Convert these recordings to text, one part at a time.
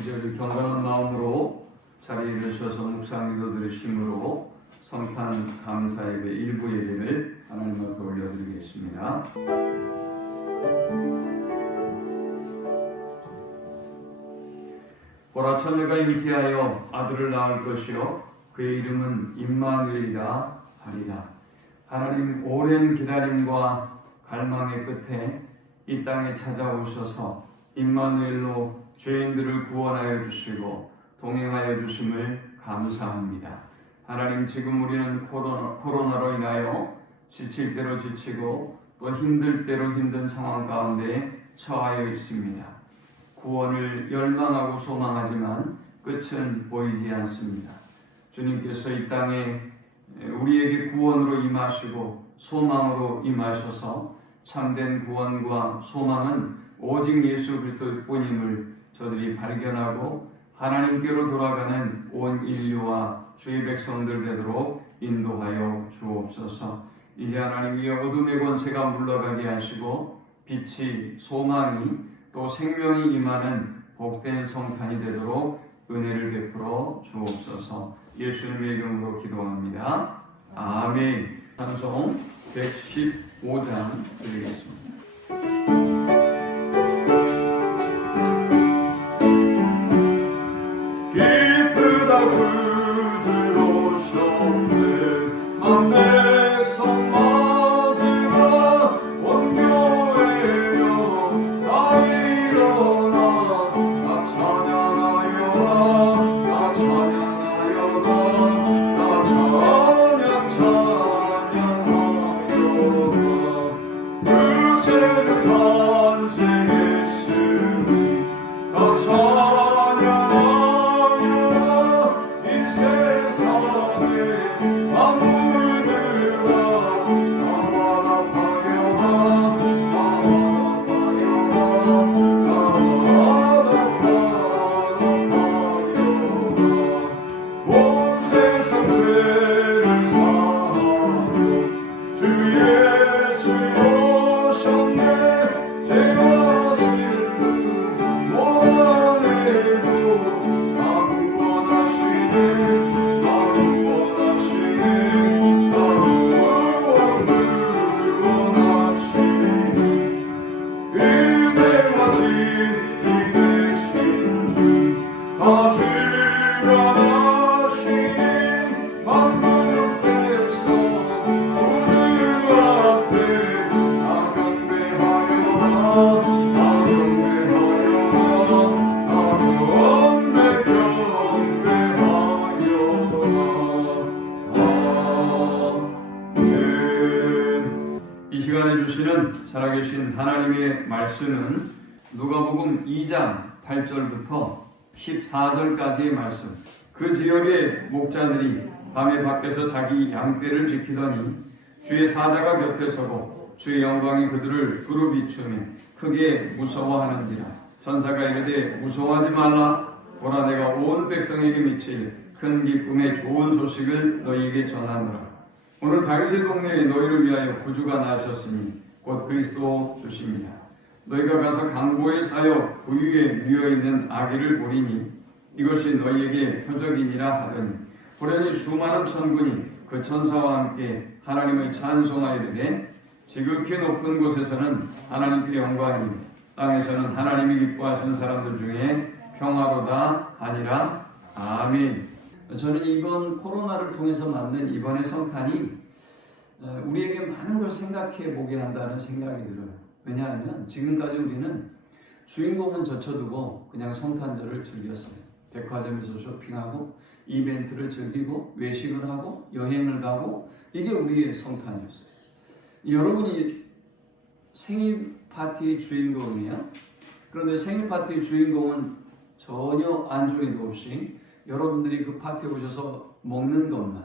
이제 우리 경건한 마음으로 자리에 드셔서 묵상기도 드리심으로 성탄 감사 예배 일부 예배를 하나님 앞에 올려드리겠습니다. 보라, 처녀가 잉태하여 아들을 낳을 것이요 그의 이름은 임마누엘이라 하리라. 하나님 오랜 기다림과 갈망의 끝에 이 땅에 찾아오셔서 임마누엘로 죄인들을 구원하여 주시고 동행하여 주심을 감사합니다. 하나님, 지금 우리는 코로나로 인하여 지칠 대로 지치고 또 힘들 대로 힘든 상황 가운데 처하여 있습니다. 구원을 열망하고 소망하지만 끝은 보이지 않습니다. 주님께서 이 땅에 우리에게 구원으로 임하시고 소망으로 임하셔서 참된 구원과 소망은 오직 예수 그리스도뿐임을 저들이 발견하고 하나님께로 돌아가는 온 인류와 주의 백성들 되도록 인도하여 주옵소서. 이제 하나님, 이 어둠의 권세가 물러가게 하시고 빛이, 소망이 또 생명이 임하는 복된 성탄이 되도록 은혜를 베풀어 주옵소서. 예수님의 이름으로 기도합니다. 아멘. 찬송 115장 드리겠습니다. 기쁘다 구주로 오셨네 한 백성 맞으라 온 교회여 다 일어나 다 찬양하여라 다 찬양하여라 다 찬양하여라 그새는 탄생했으니 다 찬양하여라 살아계신 하나님의 말씀은 누가복음 2장 8절부터 14절까지의 말씀. 그 지역의 목자들이 밤에 밖에서 자기 양떼를 지키더니 주의 사자가 곁에 서고 주의 영광이 그들을 두루 비추며 크게 무서워하는지라. 천사가 이르되 무서워하지 말라. 보라, 내가 온 백성에게 미칠 큰 기쁨의 좋은 소식을 너희에게 전하노라. 오늘 다윗의 동네에 너희를 위하여 구주가 나셨으니 곧 그리스도 주십니다. 너희가 가서 강보에 쌓여 부유에 누워있는 아기를 보리니 이것이 너희에게 표적이니라 하더니 호련히 수많은 천군이 그 천사와 함께 하나님을 찬송하이르되 지극히 높은 곳에서는 하나님께 영광이, 땅에서는 하나님이 기뻐하시는 사람들 중에 평화로다 하니라. 아멘. 저는 이번 코로나를 통해서 맞는 이번의 성탄이 우리에게 많은 걸 생각해 보게 한다는 생각이 들어요. 왜냐하면 지금까지 우리는 주인공은 젖혀두고 그냥 성탄절을 즐겼어요. 백화점에서 쇼핑하고 이벤트를 즐기고 외식을 하고 여행을 가고, 이게 우리의 성탄이었어요. 여러분이 생일 파티의 주인공이에요. 그런데 생일 파티의 주인공은 전혀 안주에도 없이 여러분들이 그 파티에 오셔서 먹는 것만,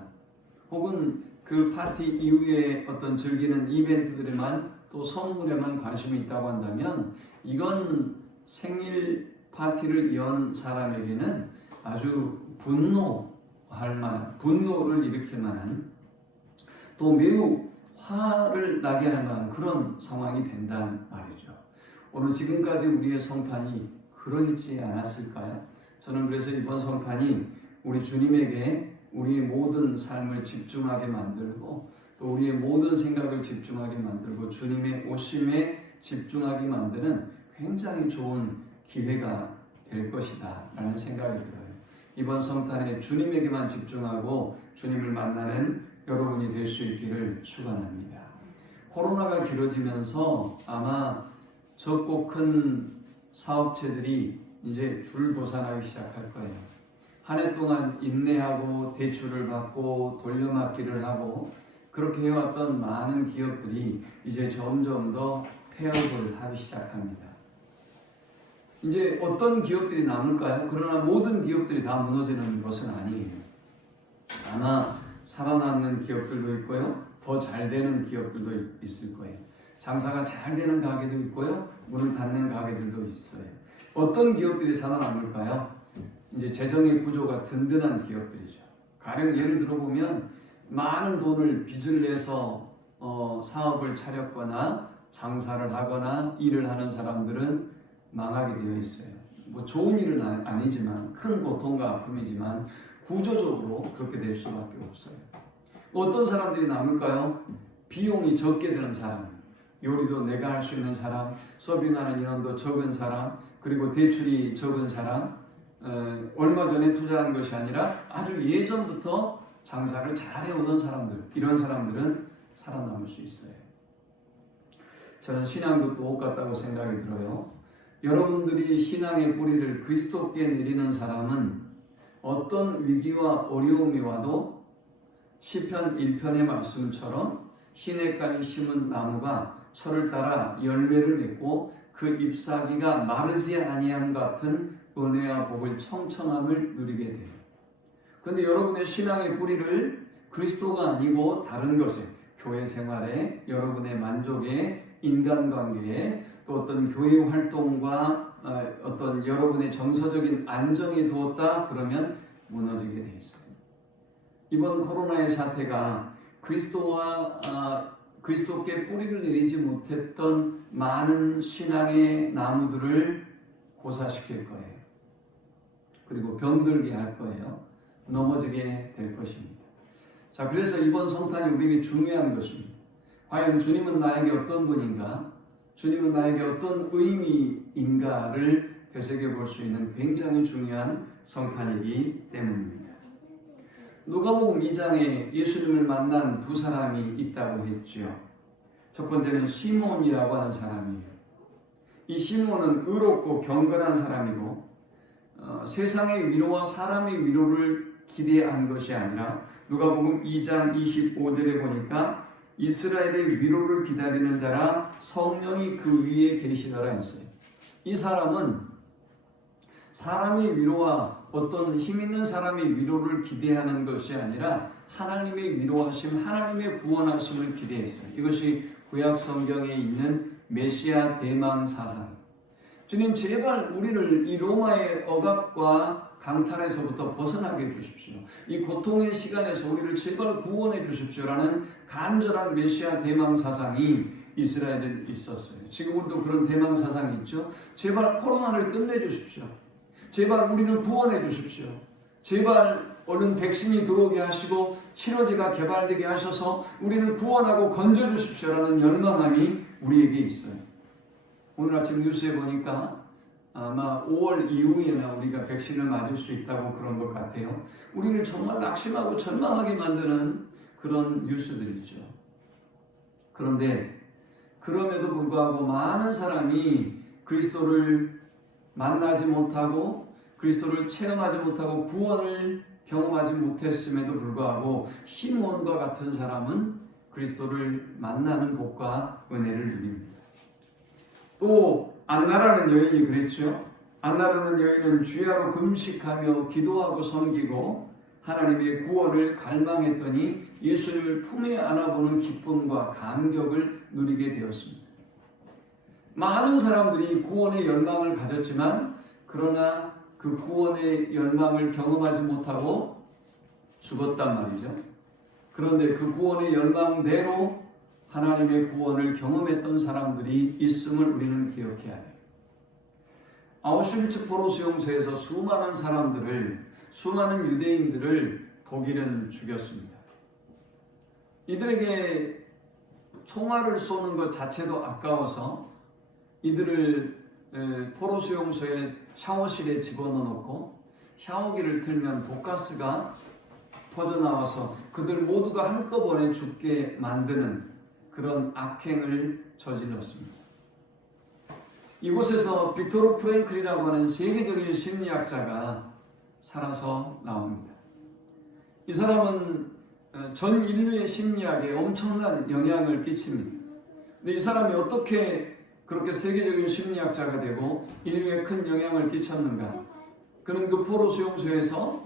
혹은 그 파티 이후에 어떤 즐기는 이벤트들에만 또 선물에만 관심이 있다고 한다면 이건 생일 파티를 연 사람에게는 아주 분노할 만한, 분노를 일으킬 만한, 또 매우 화를 나게 할 만한 그런 상황이 된단 말이죠. 오늘 지금까지 우리의 성탄이 그러지 않았을까요? 저는 그래서 이번 성탄이 우리 주님에게 우리의 모든 삶을 집중하게 만들고 또 우리의 모든 생각을 집중하게 만들고 주님의 오심에 집중하게 만드는 굉장히 좋은 기회가 될 것이다 라는 생각이 들어요. 이번 성탄에 주님에게만 집중하고 주님을 만나는 여러분이 될 수 있기를 축원합니다. 코로나가 길어지면서 아마 적고 큰 사업체들이 이제 줄도산하기 시작할 거예요. 한 해 동안 인내하고 대출을 받고 돌려막기를 하고 그렇게 해왔던 많은 기업들이 이제 점점 더 폐업을 하기 시작합니다. 이제 어떤 기업들이 남을까요? 그러나 모든 기업들이 다 무너지는 것은 아니에요. 아마 살아남는 기업들도 있고요. 더 잘 되는 기업들도 있을 거예요. 장사가 잘 되는 가게도 있고요. 문을 닫는 가게들도 있어요. 어떤 기업들이 살아남을까요? 이제 재정의 구조가 든든한 기업들이죠. 가령 예를 들어보면 많은 돈을 빚을 내서 사업을 차렸거나 장사를 하거나 일을 하는 사람들은 망하게 되어 있어요. 뭐 좋은 일은 아니지만 큰 고통과 아픔이지만 구조적으로 그렇게 될 수밖에 없어요. 어떤 사람들이 남을까요? 비용이 적게 드는 사람, 요리도 내가 할 수 있는 사람, 서빙하는 인원도 적은 사람, 그리고 대출이 적은 사람, 얼마 전에 투자한 것이 아니라 아주 예전부터 장사를 잘해오던 사람들, 이런 사람들은 살아남을 수 있어요. 저는 신앙도 똑같다고 생각이 들어요. 여러분들이 신앙의 뿌리를 그리스도께 내리는 사람은 어떤 위기와 어려움이 와도 시편 1편의 말씀처럼 시냇가에 심은 나무가 철을 따라 열매를 맺고 그 잎사귀가 마르지 아니함 같은 은혜와 복을 청청함을 누리게 돼요. 그런데 여러분의 신앙의 뿌리를 그리스도가 아니고 다른 것에, 교회 생활에, 여러분의 만족에, 인간관계에, 또 어떤 교회 활동과 어떤 여러분의 정서적인 안정에 두었다 그러면 무너지게 돼 있어요. 이번 코로나의 사태가 그리스도께 뿌리를 내리지 못했던 많은 신앙의 나무들을 고사시킬 거예요. 그리고 병들게 할 거예요. 넘어지게 될 것입니다. 자, 그래서 이번 성탄이 우리에게 중요한 것입니다. 과연 주님은 나에게 어떤 분인가? 주님은 나에게 어떤 의미인가를 되새겨볼 수 있는 굉장히 중요한 성탄이기 때문입니다. 누가복음 2장에 예수님을 만난 두 사람이 있다고 했지요. 첫 번째는 시몬이라고 하는 사람이에요. 이 시몬은 의롭고 경건한 사람이고 세상의 위로와 사람의 위로를 기대한 것이 아니라 누가복음 2장 25절에 보니까 이스라엘의 위로를 기다리는 자라 성령이 그 위에 계시더라 했어요. 이 사람은 사람의 위로와 어떤 힘 있는 사람의 위로를 기대하는 것이 아니라 하나님의 위로하심, 하나님의 구원하심을 기대했어요. 이것이 구약 성경에 있는 메시아 대망 사상. 주님 제발 우리를 이 로마의 억압과 강탈에서부터 벗어나게 해주십시오. 이 고통의 시간에서 우리를 제발 구원해 주십시오라는 간절한 메시아 대망 사상이 이스라엘에 있었어요. 지금도 그런 대망 사상이 있죠. 제발 코로나를 끝내주십시오. 제발 우리를 구원해 주십시오. 제발 얼른 백신이 들어오게 하시고 치료제가 개발되게 하셔서 우리를 구원하고 건져주십시오라는 열망함이 우리에게 있어요. 오늘 아침 뉴스에 보니까 아마 5월 이후에나 우리가 백신을 맞을 수 있다고 그런 것 같아요. 우리를 정말 낙심하고 절망하게 만드는 그런 뉴스들이죠. 그런데 그럼에도 불구하고 많은 사람이 그리스도를 만나지 못하고 그리스도를 체험하지 못하고 구원을 경험하지 못했음에도 불구하고 시몬과 같은 사람은 그리스도를 만나는 복과 은혜를 누립니다. 또 안나라는 여인이 그랬죠. 안나라는 여인은 주야로 금식하며 기도하고 섬기고 하나님의 구원을 갈망했더니 예수를 품에 안아보는 기쁨과 감격을 누리게 되었습니다. 많은 사람들이 구원의 열망을 가졌지만 그러나 그 구원의 열망을 경험하지 못하고 죽었단 말이죠. 그런데 그 구원의 열망대로 하나님의 구원을 경험했던 사람들이 있음을 우리는 기억해야 해요. 아우슈비츠 포로 수용소에서 수많은 사람들을, 수많은 유대인들을 독일은 죽였습니다. 이들에게 총알을 쏘는 것 자체도 아까워서 이들을 포로 수용소의 샤워실에 집어넣고 샤워기를 틀면 독가스가 퍼져나와서 그들 모두가 한꺼번에 죽게 만드는 그런 악행을 저질렀습니다. 이곳에서 빅토르 프랭클이라고 하는 세계적인 심리학자가 살아서 나옵니다. 이 사람은 전 인류의 심리학에 엄청난 영향을 끼칩니다. 근데 이 사람이 어떻게 그렇게 세계적인 심리학자가 되고 인류에 큰 영향을 끼쳤는가? 그는 그 포로 수용소에서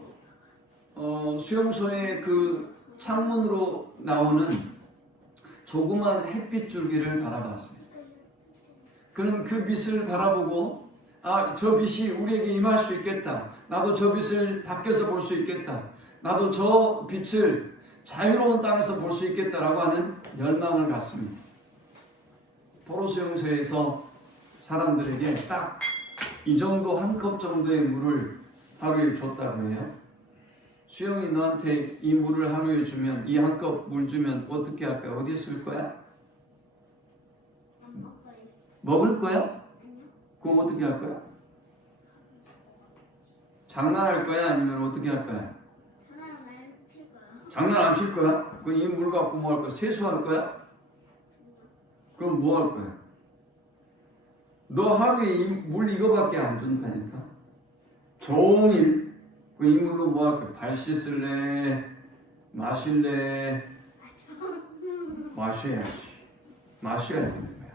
수용소의 그 창문으로 나오는 조그만 햇빛 줄기를 바라봤습니다. 그는 그 빛을 바라보고 저 빛이 우리에게 임할 수 있겠다. 나도 저 빛을 밖에서 볼 수 있겠다. 나도 저 빛을 자유로운 땅에서 볼 수 있겠다라고 하는 열망을 갖습니다. 포로 수용소에서 사람들에게 딱 이 정도 한 컵 정도의 물을 하루에 줬다고 해요. 수영이 너한테 이 물을 하루에 주면, 이 한 컵 물 주면 어떻게 할 거야? 어디에 쓸 거야? 먹을 거야? 그럼 어떻게 할 거야? 장난할 거야? 아니면 어떻게 할 거야? 장난 안 칠 거야? 그 이 물 갖고 뭐 할 거야? 세수할 거야? 그럼 뭐 할 거야? 너 하루에 이 물 이거밖에 안 준다니까? 종일 그 이 물로 뭐 할 거야? 발 씻을래? 마실래? 마셔야지. 마셔야 되는 거야.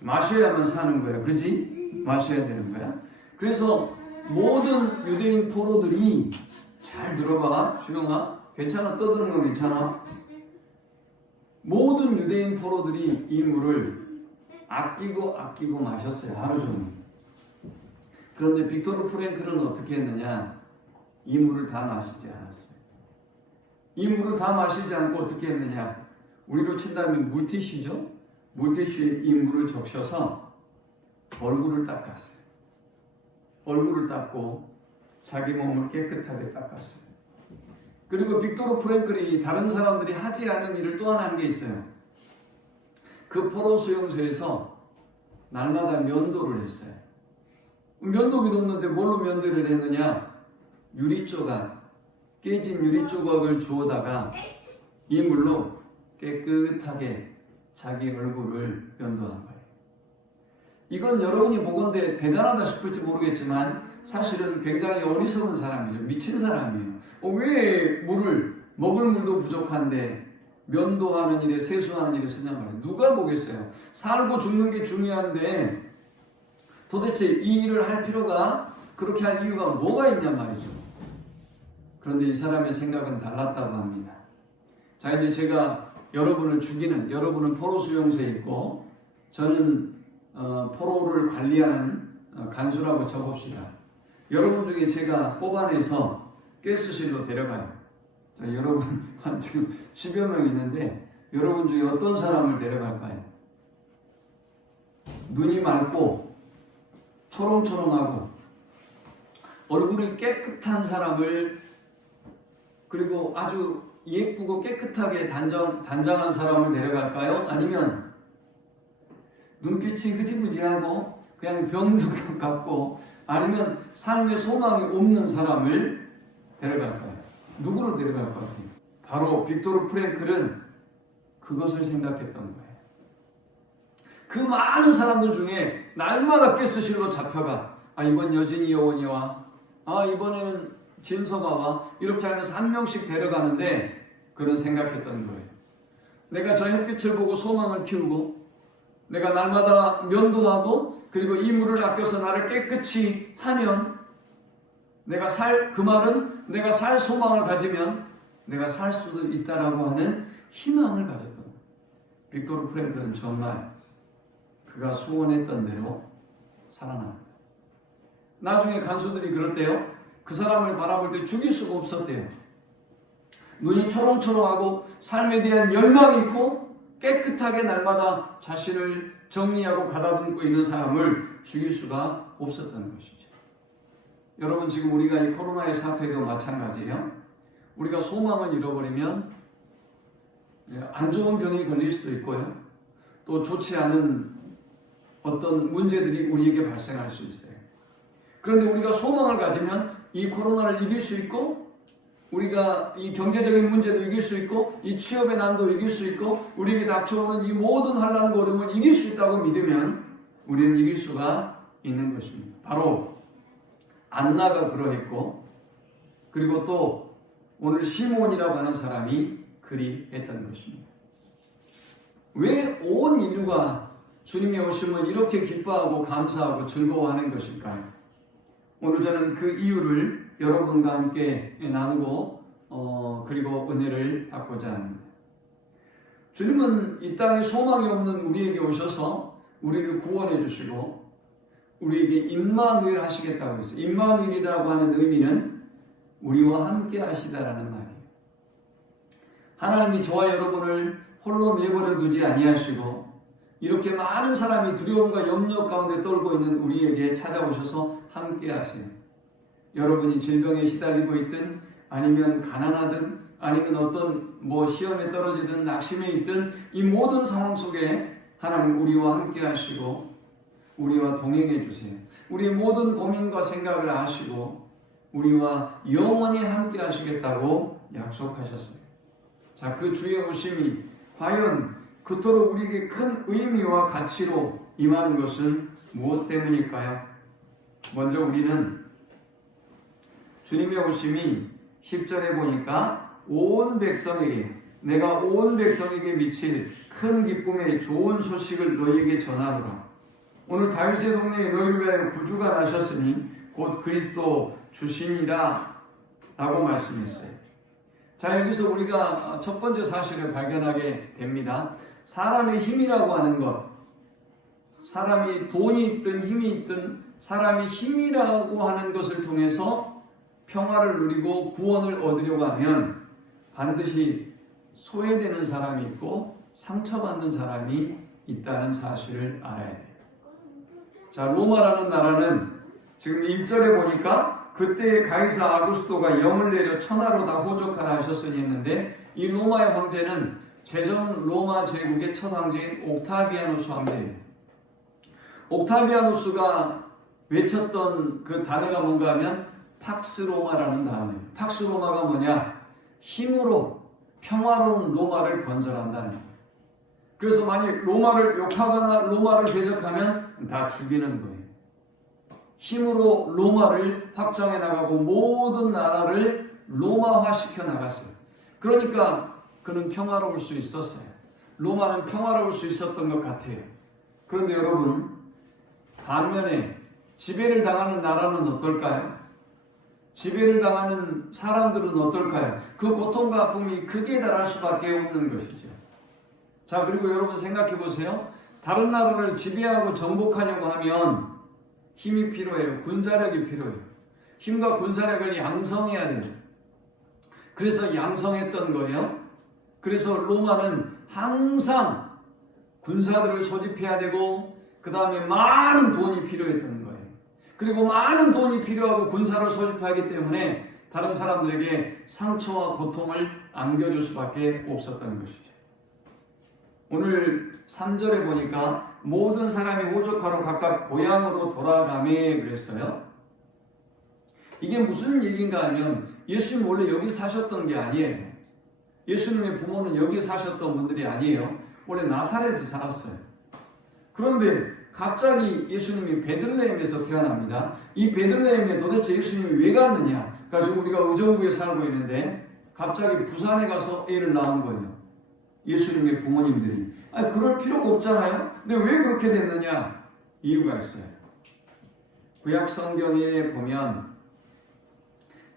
마셔야만 사는 거야. 그지? 마셔야 되는 거야. 그래서 모든 유대인 포로들이, 잘 들어봐. 주영아. 괜찮아? 떠드는 거 괜찮아? 모든 유대인 포로들이 이 물을 아끼고 마셨어요. 하루 종일. 그런데 빅토르 프랭클은 어떻게 했느냐? 이 물을 다 마시지 않았어요. 이 물을 다 마시지 않고 어떻게 했느냐? 우리로 친다면 물티슈죠? 물티슈에 이 물을 적셔서 얼굴을 닦았어요. 얼굴을 닦고 자기 몸을 깨끗하게 닦았어요. 그리고 빅토르 프랭클이 다른 사람들이 하지 않은 일을 또 하나 한 게 있어요. 그 포로 수용소에서 날마다 면도를 했어요. 면도기도 없는데 뭘로 면도를 했느냐? 유리조각, 깨진 유리조각을 주워다가 이 물로 깨끗하게 자기 얼굴을 면도한 거예요. 이건 여러분이 보건대 대단하다 싶을지 모르겠지만 사실은 굉장히 어리석은 사람이죠. 미친 사람이에요. 왜 물을, 먹을 물도 부족한데 면도하는 일에, 세수하는 일에 쓰냔 말이에요. 누가 보겠어요? 살고 죽는 게 중요한데 도대체 이 일을 할 필요가, 그렇게 할 이유가 뭐가 있냔 말이죠. 그런데 이 사람의 생각은 달랐다고 합니다. 자, 이제 제가 여러분을 죽이는, 여러분은 포로 수용소에 있고 저는 포로를 관리하는 간수라고 쳐봅시다. 여러분 중에 제가 뽑아내서 가스실로 데려가요. 자, 여러분 한 지금 10여 명 있는데 여러분 중에 어떤 사람을 데려갈까요? 눈이 맑고 초롱초롱하고 얼굴이 깨끗한 사람을, 그리고 아주 예쁘고 깨끗하게 단정한 사람을 데려갈까요? 아니면 눈빛이 흐지부지하고 그냥 병도 같고, 아니면 삶의 소망이 없는 사람을 데려갈까요? 누구를 데려갈 것 같아요? 바로 빅토르 프랭클은 그것을 생각했던 거예요. 그 많은 사람들 중에 날마다 가스실로 잡혀가. 이번 여진이 여원이 와. 이번에는 진서가 와. 이렇게 하면서 한 명씩 데려가는데 그는 생각했던 거예요. 내가 저 햇빛을 보고 소망을 키우고, 내가 날마다 면도하고, 그리고 이 물을 아껴서 나를 깨끗이 하면, 그 말은 내가 살 소망을 가지면 내가 살 수도 있다라고 하는 희망을 가졌던 거예요. 빅토르 프랭클은 정말 그가 소원했던 대로 살아납니다. 나중에 간수들이 그랬대요. 그 사람을 바라볼 때 죽일 수가 없었대요. 눈이 초롱초롱하고 삶에 대한 열망이 있고 깨끗하게 날마다 자신을 정리하고 가다듬고 있는 사람을 죽일 수가 없었던 것이죠. 여러분, 지금 우리가 이 코로나의 사태도 마찬가지예요. 우리가 소망을 잃어버리면 안 좋은 병에 걸릴 수도 있고요. 또 좋지 않은 어떤 문제들이 우리에게 발생할 수 있어요. 그런데 우리가 소망을 가지면 이 코로나를 이길 수 있고, 우리가 이 경제적인 문제도 이길 수 있고, 이 취업의 난도 이길 수 있고, 우리에게 닥쳐오는 이 모든 환난과 어려움을 이길 수 있다고 믿으면 우리는 이길 수가 있는 것입니다. 바로 안나가 그러했고, 그리고 또 오늘 시몬이라고 하는 사람이 그리 했던 것입니다. 왜 온 인류가 주님의 오심을 이렇게 기뻐하고 감사하고 즐거워하는 것일까요? 오늘 저는 그 이유를 여러분과 함께 나누고 그리고 은혜를 받고자 합니다. 주님은 이 땅에 소망이 없는 우리에게 오셔서 우리를 구원해 주시고 우리에게 임마누엘 하시겠다고 했어요. 임마누엘이라고 하는 의미는 우리와 함께 하시다라는 말이에요. 하나님이 저와 여러분을 홀로 내버려 두지 아니하시고 이렇게 많은 사람이 두려움과 염려 가운데 떨고 있는 우리에게 찾아오셔서 함께 하세요. 여러분이 질병에 시달리고 있든 아니면 가난하든 아니면 어떤 시험에 떨어지든 낙심에 있든 이 모든 상황 속에 하나님 우리와 함께 하시고 우리와 동행해 주세요. 우리의 모든 고민과 생각을 아시고 우리와 영원히 함께 하시겠다고 약속하셨어요. 자, 그 주의 오심이 과연 그토록 우리에게 큰 의미와 가치로 임하는 것은 무엇 때문일까요? 먼저 우리는 주님의 오심이 10절에 보니까 온 백성에게, 내가 온 백성에게 미칠 큰 기쁨의 좋은 소식을 너희에게 전하노라. 오늘 다윗의 동네에 너희를 위하여 구주가 나셨으니 곧 그리스도 주시니라 라고 말씀했어요. 자, 여기서 우리가 첫 번째 사실을 발견하게 됩니다. 사람의 힘이라고 하는 것, 사람이 돈이 있든 힘이 있든 사람이 힘이라고 하는 것을 통해서 평화를 누리고 구원을 얻으려고 하면 반드시 소외되는 사람이 있고 상처받는 사람이 있다는 사실을 알아야 돼요. 자, 로마라는 나라는 지금 1절에 보니까 그때의 가이사 아구스토가 영을 내려 천하로 다 호족하라 하셨으니 했는데 이 로마의 황제는 제전 로마 제국의 첫 황제인 옥타비아누스 황제예요. 옥타비아누스가 외쳤던 그 단어가 뭔가 하면 팍스 로마라는 단어예요. 팍스 로마가 뭐냐? 힘으로 평화로운 로마를 건설한다는 거예요. 그래서 만약 로마를 욕하거나 로마를 대적하면 다 죽이는 거예요. 힘으로 로마를 확장해 나가고 모든 나라를 로마화 시켜 나갔어요. 그러니까 그는 평화로울 수 있었어요. 로마는 평화로울 수 있었던 것 같아요. 그런데 여러분, 반면에 지배를 당하는 나라는 어떨까요? 지배를 당하는 사람들은 어떨까요? 그 고통과 아픔이 극에 달할 수밖에 없는 것이죠. 자, 그리고 여러분 생각해 보세요. 다른 나라를 지배하고 정복하려고 하면 힘이 필요해요. 군사력이 필요해요. 힘과 군사력을 양성해야 돼요. 그래서 양성했던 거예요. 그래서 로마는 항상 군사들을 소집해야 되고 그 다음에 많은 돈이 필요했던 거예요. 그리고 많은 돈이 필요하고 군사를 소집하기 때문에 다른 사람들에게 상처와 고통을 안겨줄 수밖에 없었던 것이죠. 오늘 3절에 보니까 모든 사람이 호적하러 각각 고향으로 돌아가매 그랬어요. 이게 무슨 얘기인가 하면 예수님 원래 여기 사셨던 게 아니에요. 예수님의 부모는 여기 사셨던 분들이 아니에요. 원래 나사렛에 살았어요. 그런데 갑자기 예수님이 베들레헴에서 태어납니다. 이 베들레헴에 도대체 예수님이 왜 갔느냐? 그래서 우리가 의정부에 살고 있는데 갑자기 부산에 가서 애를 낳은 거예요. 예수님의 부모님들이. 아니, 그럴 필요가 없잖아요. 근데 왜 그렇게 됐느냐? 이유가 있어요. 구약 성경에 보면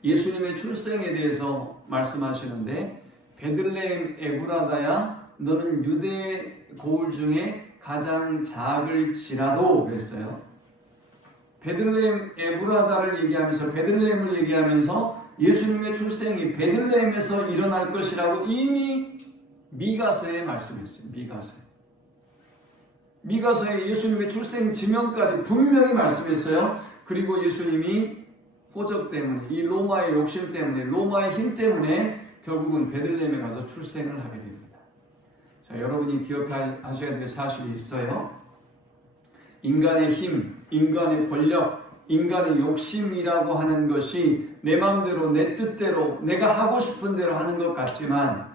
예수님의 출생에 대해서 말씀하시는데 베들레헴 에브라다야 너는 유대 고을 중에 가장 작을지라도 그랬어요. 베들레헴 에브라다를 얘기하면서 베들레헴을 얘기하면서 예수님의 출생이 베들레헴에서 일어날 것이라고 이미 미가서에 말씀했어요. 미가서. 미가서의 예수님의 출생 지명까지 분명히 말씀했어요. 그리고 예수님이 호적 때문에, 이 로마의 욕심 때문에, 로마의 힘 때문에 결국은 베들레헴에 가서 출생을 하게 됩니다. 자, 여러분이 기억하셔야 될 사실이 있어요. 인간의 힘, 인간의 권력, 인간의 욕심이라고 하는 것이 내 마음대로, 내 뜻대로, 내가 하고 싶은 대로 하는 것 같지만,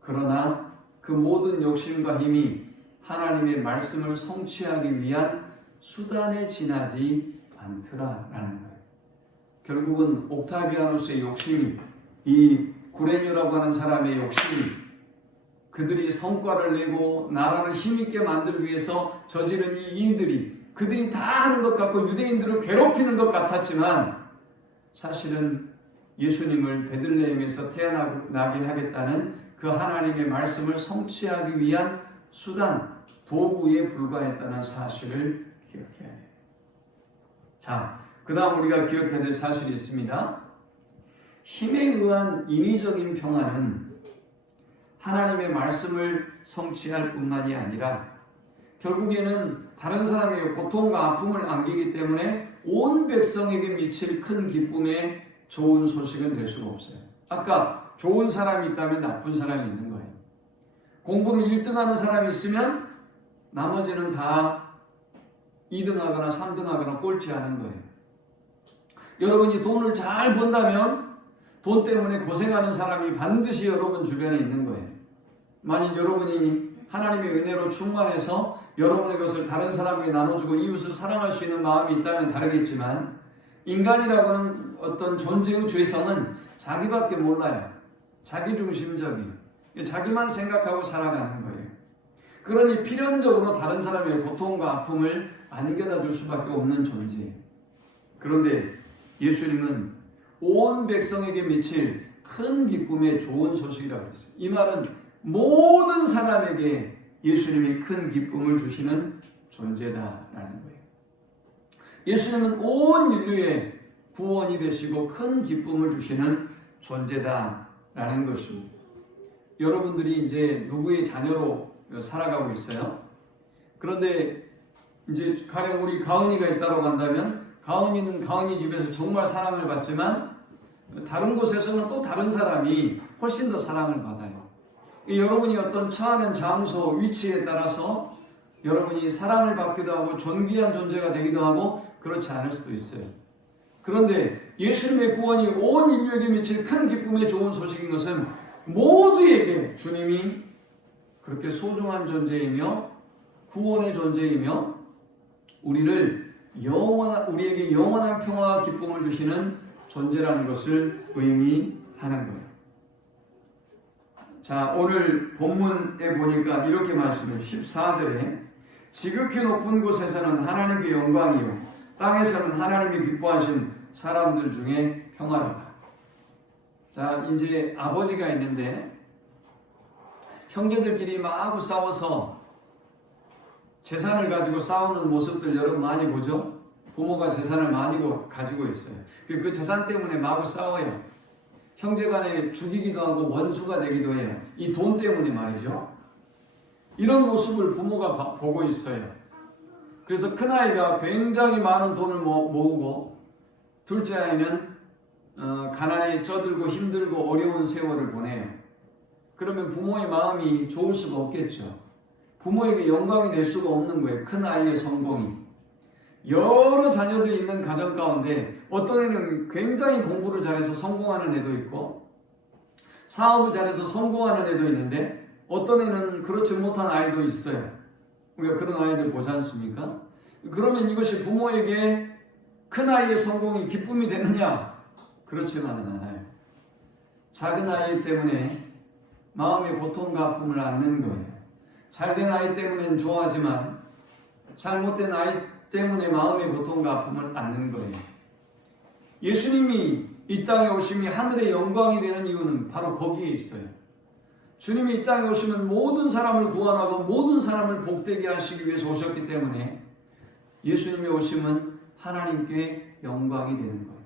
그러나 그 모든 욕심과 힘이 하나님의 말씀을 성취하기 위한 수단에 지나지 않더라라는 거예요. 결국은 옥타비아누스의 욕심이, 이 구레뉴라고 하는 사람의 욕심이, 그들이 성과를 내고 나라를 힘있게 만들기 위해서 저지른 이 일들이 그들이 다 하는 것 같고 유대인들을 괴롭히는 것 같았지만, 사실은 예수님을 베들레헴에서 태어나게 하겠다는 그 하나님의 말씀을 성취하기 위한 수단, 도구에 불과했다는 사실을 기억해야 해요. 자, 그 다음 우리가 기억해야 될 사실이 있습니다. 힘에 의한 인위적인 평안은 하나님의 말씀을 성취할 뿐만이 아니라 결국에는 다른 사람의 고통과 아픔을 안기기 때문에 온 백성에게 미칠 큰 기쁨의 좋은 소식은 될 수가 없어요. 아까 좋은 사람이 있다면 나쁜 사람이 있는 거예요. 공부를 1등하는 사람이 있으면 나머지는 다 2등하거나 3등하거나 꼴찌하는 거예요. 여러분이 돈을 잘 번다면 돈 때문에 고생하는 사람이 반드시 여러분 주변에 있는 거예요. 만약 여러분이 하나님의 은혜로 충만해서 여러분의 것을 다른 사람에게 나눠주고 이웃을 사랑할 수 있는 마음이 있다면 다르겠지만, 인간이라고는 어떤 존재의 죄성은 자기밖에 몰라요. 자기중심적이에요. 자기만 생각하고 살아가는 거예요. 그러니 필연적으로 다른 사람의 고통과 아픔을 안겨다 줄 수밖에 없는 존재예요. 그런데 예수님은 온 백성에게 미칠 큰 기쁨의 좋은 소식이라고 했어요. 이 말은 모든 사람에게 예수님이 큰 기쁨을 주시는 존재다라는 거예요. 예수님은 온 인류의 구원이 되시고 큰 기쁨을 주시는 존재다라는 것입니다. 여러분들이 이제 누구의 자녀로 살아가고 있어요. 그런데 이제 가령 우리 가은이가 있다고 한다면 가은이는 가은이 집에서 정말 사랑을 받지만 다른 곳에서는 또 다른 사람이 훨씬 더 사랑을 받아요. 여러분이 어떤 처하는 장소, 위치에 따라서 여러분이 사랑을 받기도 하고 존귀한 존재가 되기도 하고 그렇지 않을 수도 있어요. 그런데 예수님의 구원이 온 인류에게 미칠 큰 기쁨의 좋은 소식인 것은 모두에게 주님이 그렇게 소중한 존재이며 구원의 존재이며 우리에게 영원한 평화와 기쁨을 주시는 존재라는 것을 의미하는 거예요. 자, 오늘 본문에 보니까 이렇게 말씀해요. 14절에 지극히 높은 곳에서는 하나님의 영광이요 땅에서는 하나님이 기뻐하신 사람들 중에 평화로다. 자, 이제 아버지가 있는데 형제들끼리 마구 싸워서 재산을 가지고 싸우는 모습들 여러분 많이 보죠? 부모가 재산을 많이 가지고 있어요. 그 재산 때문에 마구 싸워요. 형제간에 죽이기도 하고 원수가 되기도 해요. 이 돈 때문에 말이죠. 이런 모습을 부모가 보고 있어요. 그래서 큰아이가 굉장히 많은 돈을 모으고 둘째 아이는 가난에 쪄들고 힘들고 어려운 세월을 보내요. 그러면 부모의 마음이 좋을 수가 없겠죠. 부모에게 영광이 될 수가 없는 거예요. 큰아이의 성공이. 여러 자녀들이 있는 가정 가운데 어떤 애는 굉장히 공부를 잘해서 성공하는 애도 있고 사업을 잘해서 성공하는 애도 있는데 어떤 애는 그렇지 못한 아이도 있어요. 우리가 그런 아이들 보지 않습니까? 그러면 이것이 부모에게 큰아이의 성공이 기쁨이 되느냐? 그렇지만은 않아요. 작은 아이 때문에 마음의 고통과 아픔을 안는 거예요. 잘된 아이 때문에는 좋아하지만 잘못된 아이 때문에 마음의 고통과 아픔을 안는 거예요. 예수님이 이 땅에 오심이 하늘의 영광이 되는 이유는 바로 거기에 있어요. 주님이 이 땅에 오시면 모든 사람을 구원하고 모든 사람을 복되게 하시기 위해서 오셨기 때문에 예수님의 오심은 하나님께 영광이 되는 거예요.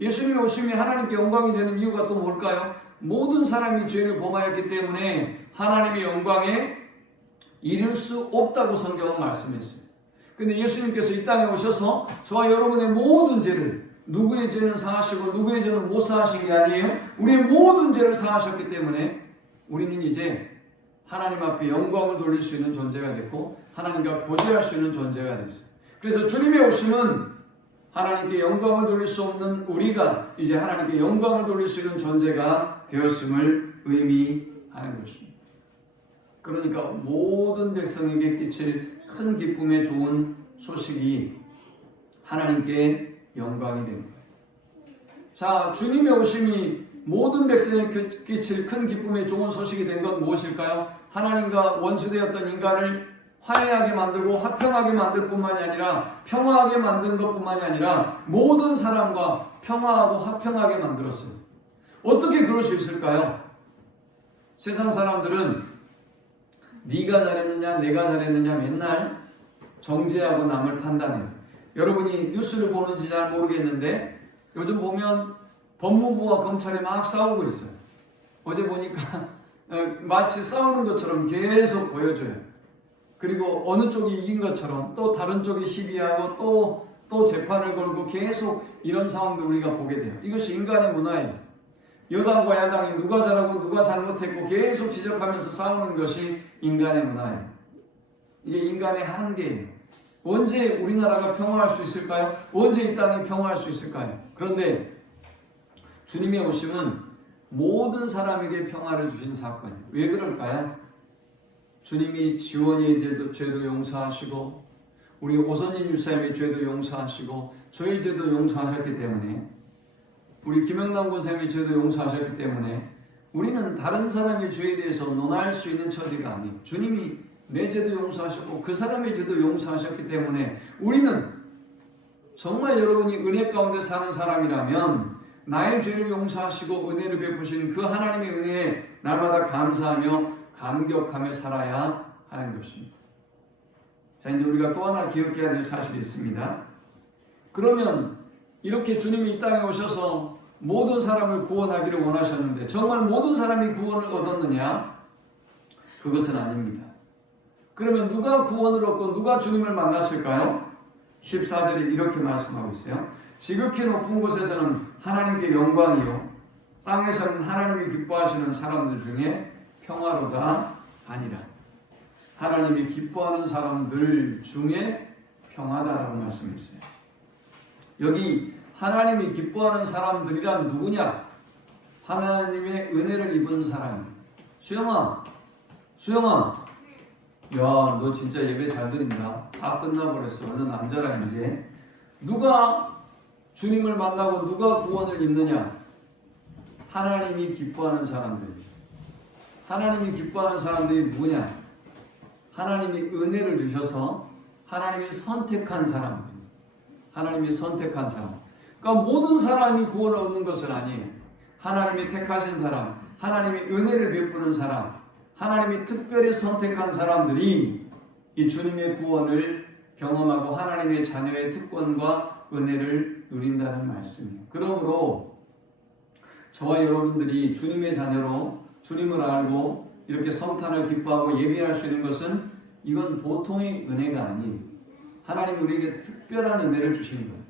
예수님의 오심이 하나님께 영광이 되는 이유가 또 뭘까요? 모든 사람이 죄를 범하였기 때문에 하나님의 영광에 이룰 수 없다고 성경은 말씀했어요. 근데 예수님께서 이 땅에 오셔서 저와 여러분의 모든 죄를, 누구의 죄는 사하시고 누구의 죄는 못 사하신 게 아니에요. 우리의 모든 죄를 사하셨기 때문에 우리는 이제 하나님 앞에 영광을 돌릴 수 있는 존재가 됐고 하나님과 교제할 수 있는 존재가 됐어요. 그래서 주님의 오심은 하나님께 영광을 돌릴 수 없는 우리가 이제 하나님께 영광을 돌릴 수 있는 존재가 되었음을 의미하는 것입니다. 그러니까 모든 백성에게 끼칠 큰 기쁨의 좋은 소식이 하나님께 영광이 됩니다. 자, 주님의 오심이 모든 백성에게 끼칠 큰 기쁨의 좋은 소식이 된 건 무엇일까요? 하나님과 원수되었던 인간을 화해하게 만들고 화평하게 만들 뿐만이 아니라 평화하게 만든 것뿐만이 아니라 모든 사람과 평화하고 화평하게 만들었어요. 어떻게 그럴 수 있을까요? 세상 사람들은 네가 잘했느냐 내가 잘했느냐 맨날 정죄하고 남을 판단해요. 여러분이 뉴스를 보는지 잘 모르겠는데 요즘 보면 법무부와 검찰이 막 싸우고 있어요. 어제 보니까 마치 싸우는 것처럼 계속 보여줘요. 그리고 어느 쪽이 이긴 것처럼 또 다른 쪽이 시비하고 또 재판을 걸고 계속 이런 상황도 우리가 보게 돼요. 이것이 인간의 문화예요. 여당과 야당이 누가 잘하고 누가 잘못했고 계속 지적하면서 싸우는 것이 인간의 문화예요. 이게 인간의 한계예요. 언제 우리나라가 평화할 수 있을까요? 언제 이 땅이 평화할 수 있을까요? 그런데 주님의 오심은 모든 사람에게 평화를 주신 사건이에요. 왜 그럴까요? 주님이 지원이의 죄도 용서하시고 우리 오선진 유사님의 죄도 용서하시고 저희 죄도 용서하셨기 때문에 우리 김영남 권사님의 죄도 용서하셨기 때문에 우리는 다른 사람의 죄에 대해서 논할 수 있는 처지가 아니에요. 주님이 내 죄도 용서하셨고 그 사람의 죄도 용서하셨기 때문에 우리는 정말 여러분이 은혜 가운데 사는 사람이라면 나의 죄를 용서하시고 은혜를 베푸신 그 하나님의 은혜에 날마다 감사하며 감격하며 살아야 하는 것입니다. 자, 이제 우리가 또 하나 기억해야 될 사실이 있습니다. 그러면 이렇게 주님이 이 땅에 오셔서 모든 사람을 구원하기를 원하셨는데 정말 모든 사람이 구원을 얻었느냐? 그것은 아닙니다. 그러면 누가 구원을 얻고 누가 주님을 만났을까요? 14절이 이렇게 말씀하고 있어요. 지극히 높은 곳에서는 하나님께 영광이요 땅에서는 하나님이 기뻐하시는 사람들 중에 평화로다 아니라. 하나님이 기뻐하는 사람들 중에 평화다라고 말씀했어요. 여기 하나님이 기뻐하는 사람들이란 누구냐? 하나님의 은혜를 입은 사람. 수영아, 야, 너 진짜 예배 잘 드린다. 다 끝나버렸어. 얼른 앉아라 이제. 누가 주님을 만나고 누가 구원을 입느냐? 하나님이 기뻐하는 사람들. 하나님이 기뻐하는 사람들이 누구냐? 하나님이 은혜를 주셔서 하나님이 선택한 사람들. 하나님이 선택한 사람. 그러니까 모든 사람이 구원을 얻는 것은 아니에요. 하나님이 택하신 사람, 하나님이 은혜를 베푸는 사람, 하나님이 특별히 선택한 사람들이 이 주님의 구원을 경험하고 하나님의 자녀의 특권과 은혜를 누린다는 말씀이에요. 그러므로 저와 여러분들이 주님의 자녀로 주님을 알고 이렇게 성탄을 기뻐하고 예배할 수 있는 것은 이건 보통의 은혜가 아니에요. 하나님 우리에게 특별한 은혜를 주시는 거예요.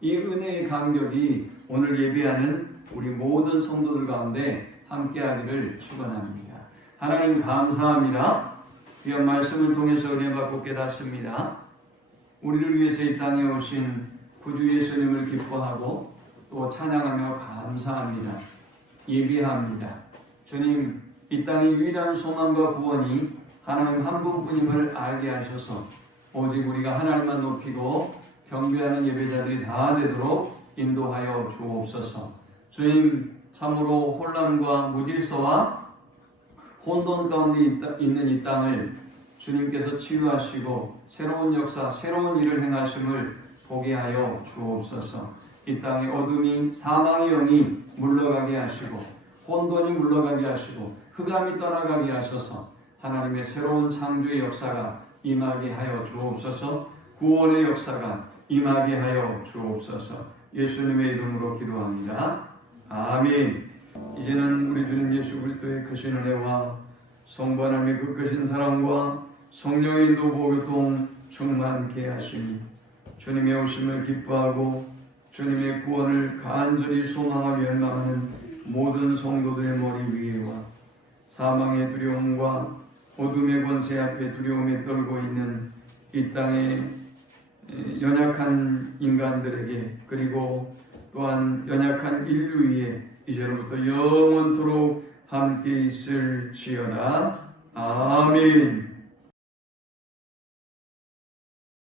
이 은혜의 감격이 오늘 예배하는 우리 모든 성도들 가운데 함께하기를 축원합니다. 하나님 감사합니다. 귀한 말씀을 통해서 은혜 받고 깨닫습니다. 우리를 위해서 이 땅에 오신 구주 예수님을 기뻐하고 또 찬양하며 감사합니다. 예비합니다. 주님, 이 땅의 유일한 소망과 구원이 하나님 한 분뿐임을 알게 하셔서 오직 우리가 하나님만 높이고 경배하는 예배자들이 다 되도록 인도하여 주옵소서. 주님, 참으로 혼란과 무질서와 혼돈 가운데 있는 이 땅을 주님께서 치유하시고 새로운 역사, 새로운 일을 행하심을 보게 하여 주옵소서. 이 땅의 어둠이, 사망의 영이 물러가게 하시고 혼돈이 물러가게 하시고 흑암이 떠나가게 하셔서 하나님의 새로운 창조의 역사가 임하게 하여 주옵소서. 구원의 역사가 임하게 하여 주옵소서. 예수님의 이름으로 기도합니다. 아멘. 이제는 우리 주님 예수 그리스도의 크신 은혜와 성부 하나님의 그 크신 사랑과 성령의 인도 교통 충만케 하시니 주님의 오심을 기뻐하고 주님의 구원을 간절히 소망하며 열망하는 모든 성도들의 머리 위에와 사망의 두려움과 어둠의 권세 앞에 두려움에 떨고 있는 이 땅의 연약한 인간들에게 그리고 또한 연약한 인류 위에 이제로부터 영원토록 함께 있을지어다. 아멘.